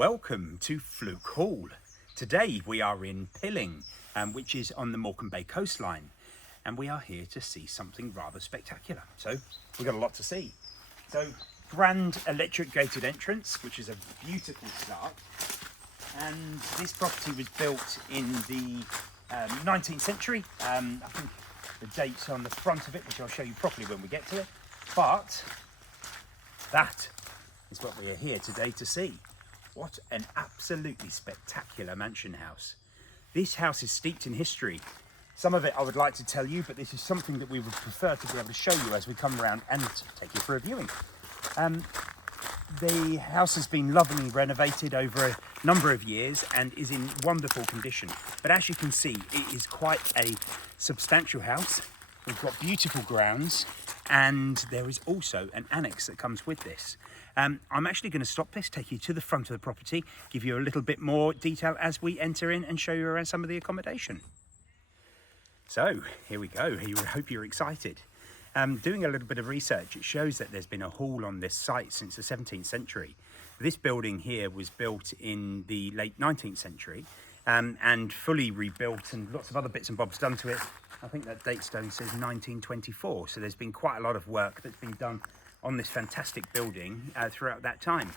Welcome to Fluke Hall. Today we are in Pilling, which is on the Morecambe Bay coastline, and we are here to see something rather spectacular. So we've got a lot to see. So grand electric gated entrance, which is a beautiful start, and this property was built in the 19th century. I think the date's on the front of it, which I'll show you properly when we get to it, but that is what we are here today to see. What an absolutely spectacular mansion house. This house is steeped in history. Some of it I would like to tell you, but this is something that we would prefer to be able to show you as we come around and take you for a viewing. The house has been lovingly renovated over a number of years and is in wonderful condition. But as you can see, it is quite a substantial house. We've got beautiful grounds, and there is also an annex that comes with this. I'm actually going to stop this, take you to the front of the property, give you a little bit more detail as we enter in and show you around some of the accommodation. So here we go. I hope you're excited. Doing a little bit of research, it shows that there's been a hall on this site since the 17th century. This building here was built in the late 19th century and fully rebuilt, and lots of other bits and bobs done to it. I think that date stone says 1924, so there's been quite a lot of work that's been done on this fantastic building throughout that time.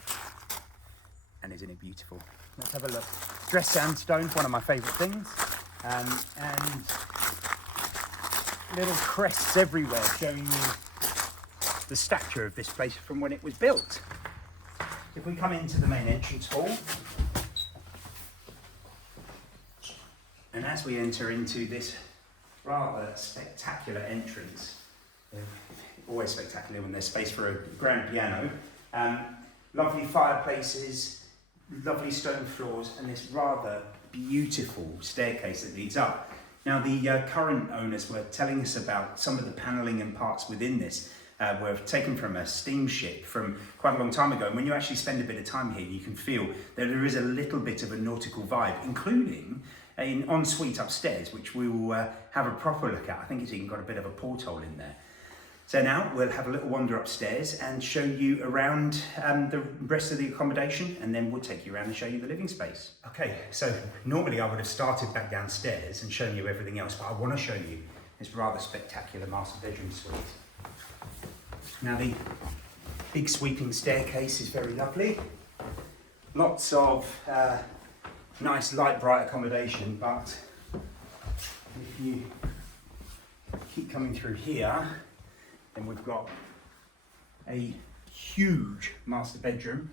And isn't it beautiful? Let's have a look. Dressed sandstone, one of my favourite things, and little crests everywhere showing you the stature of this place from when it was built. If we come into the main entrance hall, and as we enter into this rather spectacular entrance, always spectacular when there's space for a grand piano, lovely fireplaces, lovely stone floors, and this rather beautiful staircase that leads up. Now the current owners were telling us about some of the panelling and parts within this were taken from a steamship from quite a long time ago, and when you actually spend a bit of time here you can feel that there is a little bit of a nautical vibe, including an ensuite upstairs, which we will have a proper look at. I think it's even got a bit of a porthole in there. So now we'll have a little wander upstairs and show you around the rest of the accommodation, and then we'll take you around and show you the living space. Okay, so normally I would have started back downstairs and shown you everything else, but I want to show you this rather spectacular master bedroom suite. Now the big sweeping staircase is very lovely. Lots of nice light bright accommodation, but if you keep coming through here, then we've got a huge master bedroom.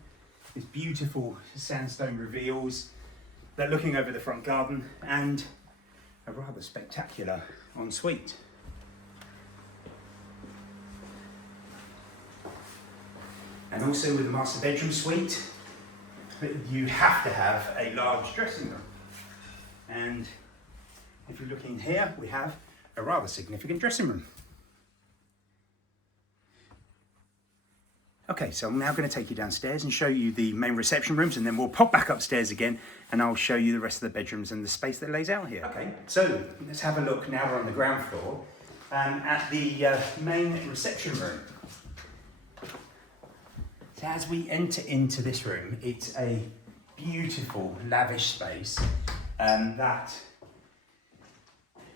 This beautiful sandstone reveals that looking over the front garden, and a rather spectacular ensuite. And also with the master bedroom suite, you have to have a large dressing room. And if you look in here, we have a rather significant dressing room. Okay, so I'm now going to take you downstairs and show you the main reception rooms, and then we'll pop back upstairs again and I'll show you the rest of the bedrooms and the space that lays out here. Okay, so let's have a look. Now we're on the ground floor at the main reception room. So as we enter into this room, it's a beautiful, lavish space that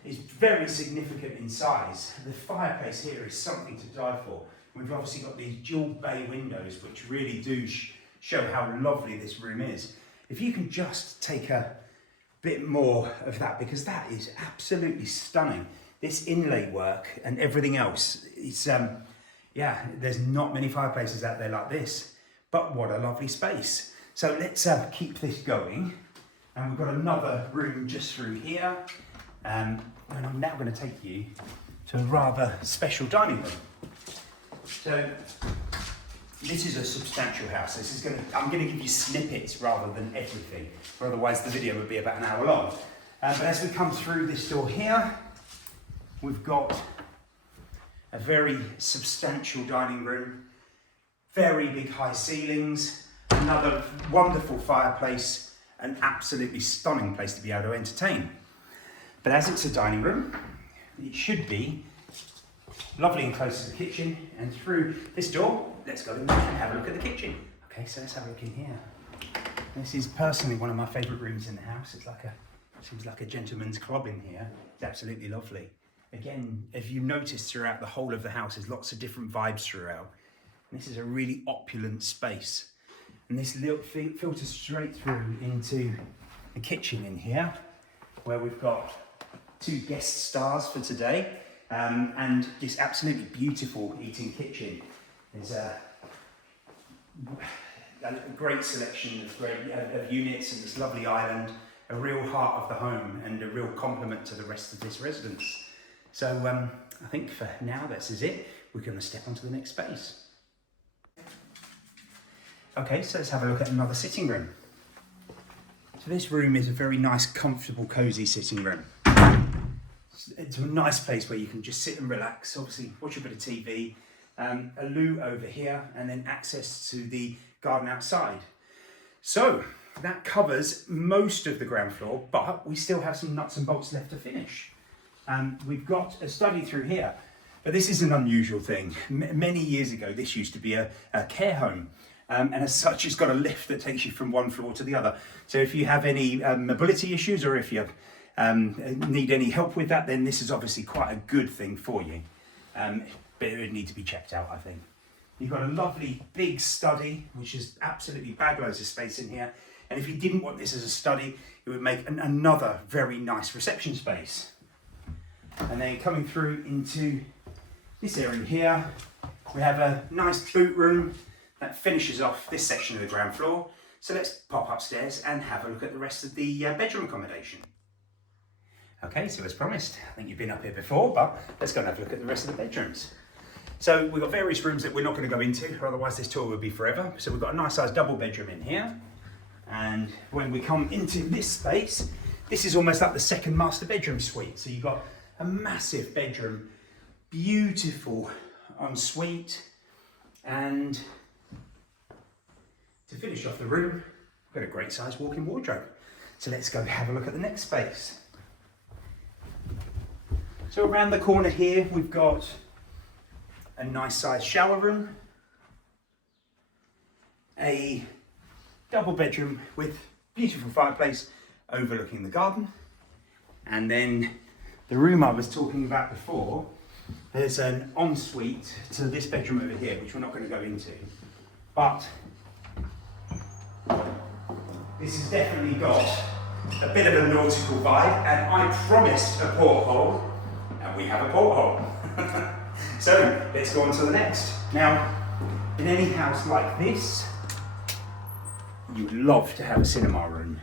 is very significant in size. The fireplace here is something to die for. We've obviously got these dual bay windows, which really do show how lovely this room is. If you can just take a bit more of that, because that is absolutely stunning. This inlay work and everything else, it's, yeah, there's not many fireplaces out there like this, but what a lovely space. So let's keep this going. And we've got another room just through here. And I'm now going to take you to a rather special dining room. So this is a substantial house. I'm going to give you snippets rather than everything, or otherwise the video would be about an hour long. But as we come through this door here, we've got a very substantial dining room, very big high ceilings, another wonderful fireplace, an absolutely stunning place to be able to entertain. But as it's a dining room, it should be lovely and close to the kitchen, and through this door, let's go in and have a look at the kitchen. Okay, so let's have a look in here. This is personally one of my favourite rooms in the house. Seems like a gentleman's club in here. It's absolutely lovely. Again, if you notice throughout the whole of the house, there's lots of different vibes throughout. And this is a really opulent space. And this filters straight through into the kitchen in here, where we've got 2 guest stars for today, and this absolutely beautiful eating kitchen. There's a great selection of units and this lovely island, a real heart of the home and a real complement to the rest of this residence. So I think for now this is it. We're going to step onto the next space. Okay, so let's have a look at another sitting room. So this room is a very nice, comfortable, cosy sitting room. It's a nice place where you can just sit and relax, obviously watch a bit of TV, a loo over here, and then access to the garden outside. So that covers most of the ground floor, but we still have some nuts and bolts left to finish. We've got a study through here, but this is an unusual thing. Many years ago, this used to be a care home. And as such, it's got a lift that takes you from one floor to the other. So if you have any mobility issues, or if you need any help with that, then this is obviously quite a good thing for you. But it would need to be checked out, I think. You've got a lovely big study, which is absolutely bag loads of space in here. And if you didn't want this as a study, it would make another very nice reception space. And then coming through into this area here, we have a nice boot room that finishes off this section of the ground floor. So let's pop upstairs and have a look at the rest of the bedroom accommodation. Okay, so as promised, I think you've been up here before, but let's go and have a look at the rest of the bedrooms. So we've got various rooms that we're not going to go into, otherwise this tour would be forever. So we've got a nice sized double bedroom in here. And when we come into this space, this is almost like the second master bedroom suite. So you've got a massive bedroom, beautiful ensuite, and to finish off the room, we've got a great sized walk-in wardrobe. So let's go have a look at the next space. So around the corner here, we've got a nice sized shower room, a double bedroom with beautiful fireplace overlooking the garden. And then the room I was talking about before, there's an ensuite to this bedroom over here, which we're not going to go into. But this has definitely got a bit of a nautical vibe, and I promised a porthole, and we have a porthole. So let's go on to the next. Now, in any house like this, you'd love to have a cinema room,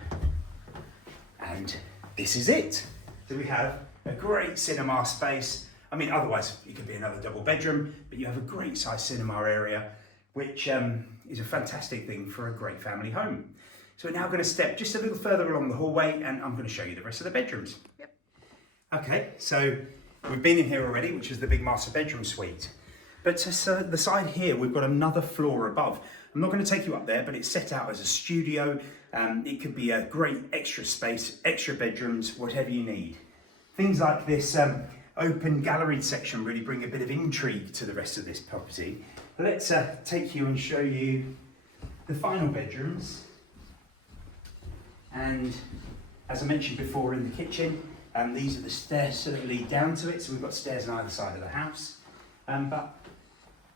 and this is it. So we have a great cinema space. I mean, otherwise it could be another double bedroom, but you have a great size cinema area, which is a fantastic thing for a great family home. So we're now going to step just a little further along the hallway, and I'm going to show you the rest of the bedrooms. Yep. Okay, so we've been in here already, which is the big master bedroom suite. But to the side here, we've got another floor above. I'm not going to take you up there, but it's set out as a studio. It could be a great extra space, extra bedrooms, whatever you need. Things like this open galleried section really bring a bit of intrigue to the rest of this property. Let's take you and show you the final bedrooms. And as I mentioned before, in the kitchen, these are the stairs that lead down to it. So we've got stairs on either side of the house. But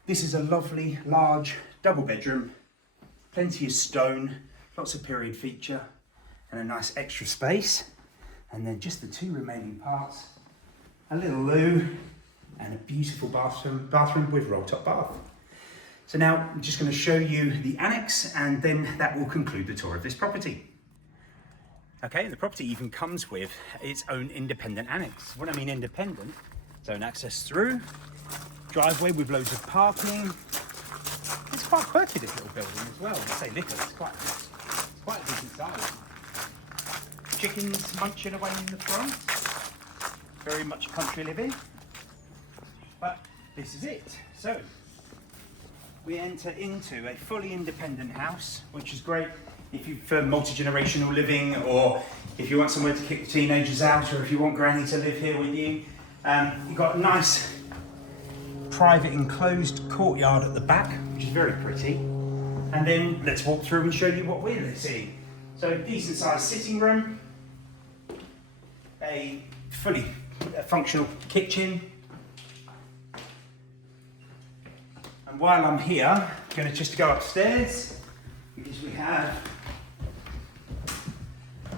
this is a lovely, large, double bedroom, plenty of stone, lots of period feature, and a nice extra space. And then just the 2 remaining parts, a little loo, and a beautiful bathroom with roll-top bath. So now I'm just going to show you the annex, and then that will conclude the tour of this property. Okay, the property even comes with its own independent annex. When I mean independent, its own access through, driveway with loads of parking. It's quite quirky, this little building as well. I say little, it's quite a decent size. Chickens munching away in the front. Very much country living. But this is it. So we enter into a fully independent house, which is great if you for multi-generational living, or if you want somewhere to kick the teenagers out, or if you want Granny to live here with you. You've got a nice private enclosed courtyard at the back, which is very pretty. And then let's walk through and show you what we're seeing. So decent sized sitting room, a fully functional kitchen. And while I'm here, I'm going to just go upstairs because we have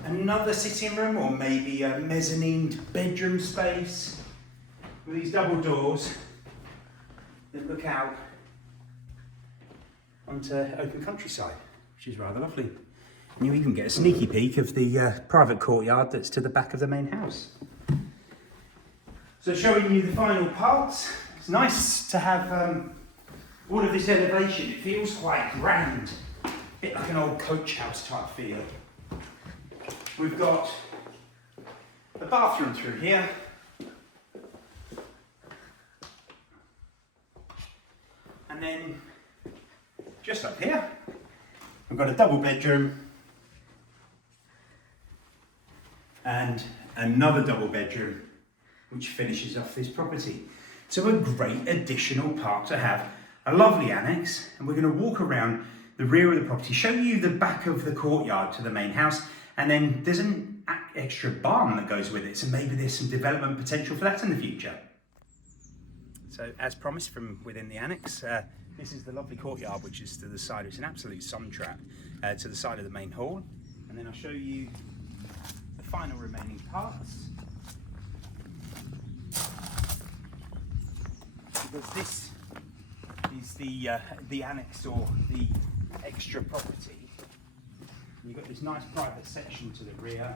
another sitting room or maybe a mezzanine bedroom space with these double doors that look out onto open countryside, which is rather lovely. And you even get a sneaky peek of the private courtyard that's to the back of the main house. So showing you the final parts, it's nice to have all of this elevation. It feels quite grand, a bit like an old coach house type feel. We've got a bathroom through here. And then just up here, we've got a double bedroom and another double bedroom, which finishes off this property. So a great additional part to have, a lovely annex, and we're going to walk around the rear of the property, show you the back of the courtyard to the main house, and then there's an extra barn that goes with it, so maybe there's some development potential for that in the future. So as promised from within the annex, this is the lovely courtyard which is to the side. It's an absolute sun trap to the side of the main hall, and then I'll show you the final remaining parts. Because this is the annex or the extra property. You've got this nice private section to the rear,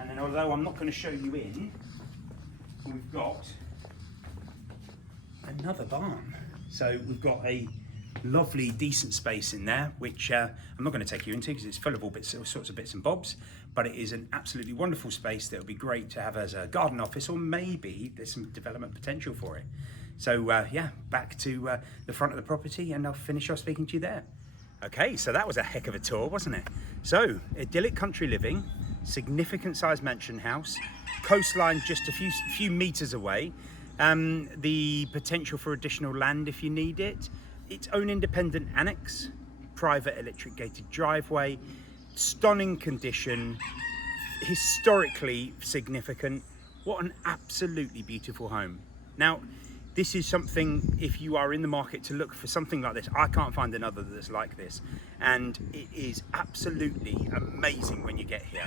and then although I'm not going to show you in, we've got another barn. So we've got a lovely decent space in there, which I'm not going to take you into because it's full of all sorts of bits and bobs, but it is an absolutely wonderful space that would be great to have as a garden office, or maybe there's some development potential for it. So yeah, back to the front of the property, and I'll finish off speaking to you there. Okay, so that was a heck of a tour, wasn't it? So, idyllic country living, significant sized mansion house, coastline just a few meters away, the potential for additional land if you need it, its own independent annex, private electric gated driveway, stunning condition, historically significant. What an absolutely beautiful home. Now, this is something, if you are in the market to look for something like this, I can't find another that's like this. And it is absolutely amazing when you get here.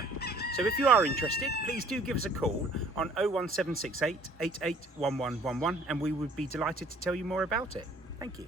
So if you are interested, please do give us a call on 01768 881111, and we would be delighted to tell you more about it. Thank you.